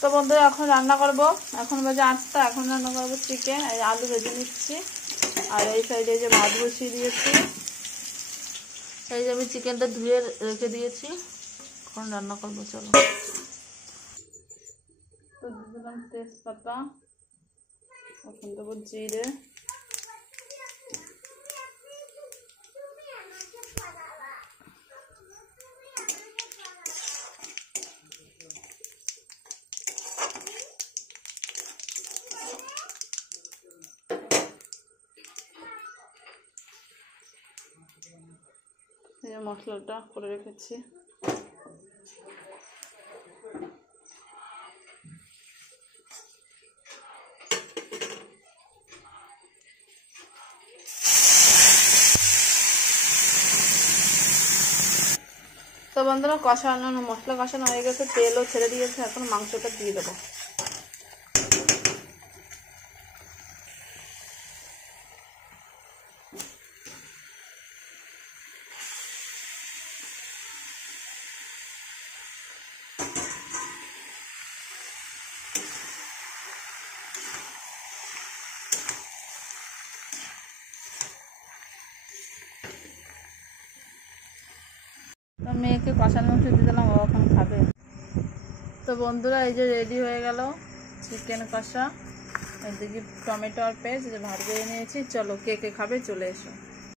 তো বন্ধুরা এখন রান্না করব, এখন বাজে 8টা। এখন রান্না করব চিকেন। এই আলু ভেজে নিচ্ছি, আর এই সাইডে যে ভাত বসিয়ে দিয়েছি। এই যে আমি চিকেনটা ধুয়ে রেখে দিয়েছি, এখন রান্না করবো। চলো। তো দিলাম তেজপাতা, এখন দেবো জিরে, এই যে মশলাটা করে রেখেছি। তো বন্ধুরা মশলা কষানো হয়ে গেছে, তেলও ছেড়ে দিয়েছে। এখন মাংসটা দিয়ে দেবো। তো মেয়েকে কষানো মাংস দিয়ে দিলাম, ও এখন খাবে। তো বন্ধুরা এই যে রেডি হয়ে গেল চিকেন কষা। এদিকে টমেটো আর পেঁয়াজ ভাত বেড়ে নিয়েছি। চলো, কে কে খাবে চলে এসো।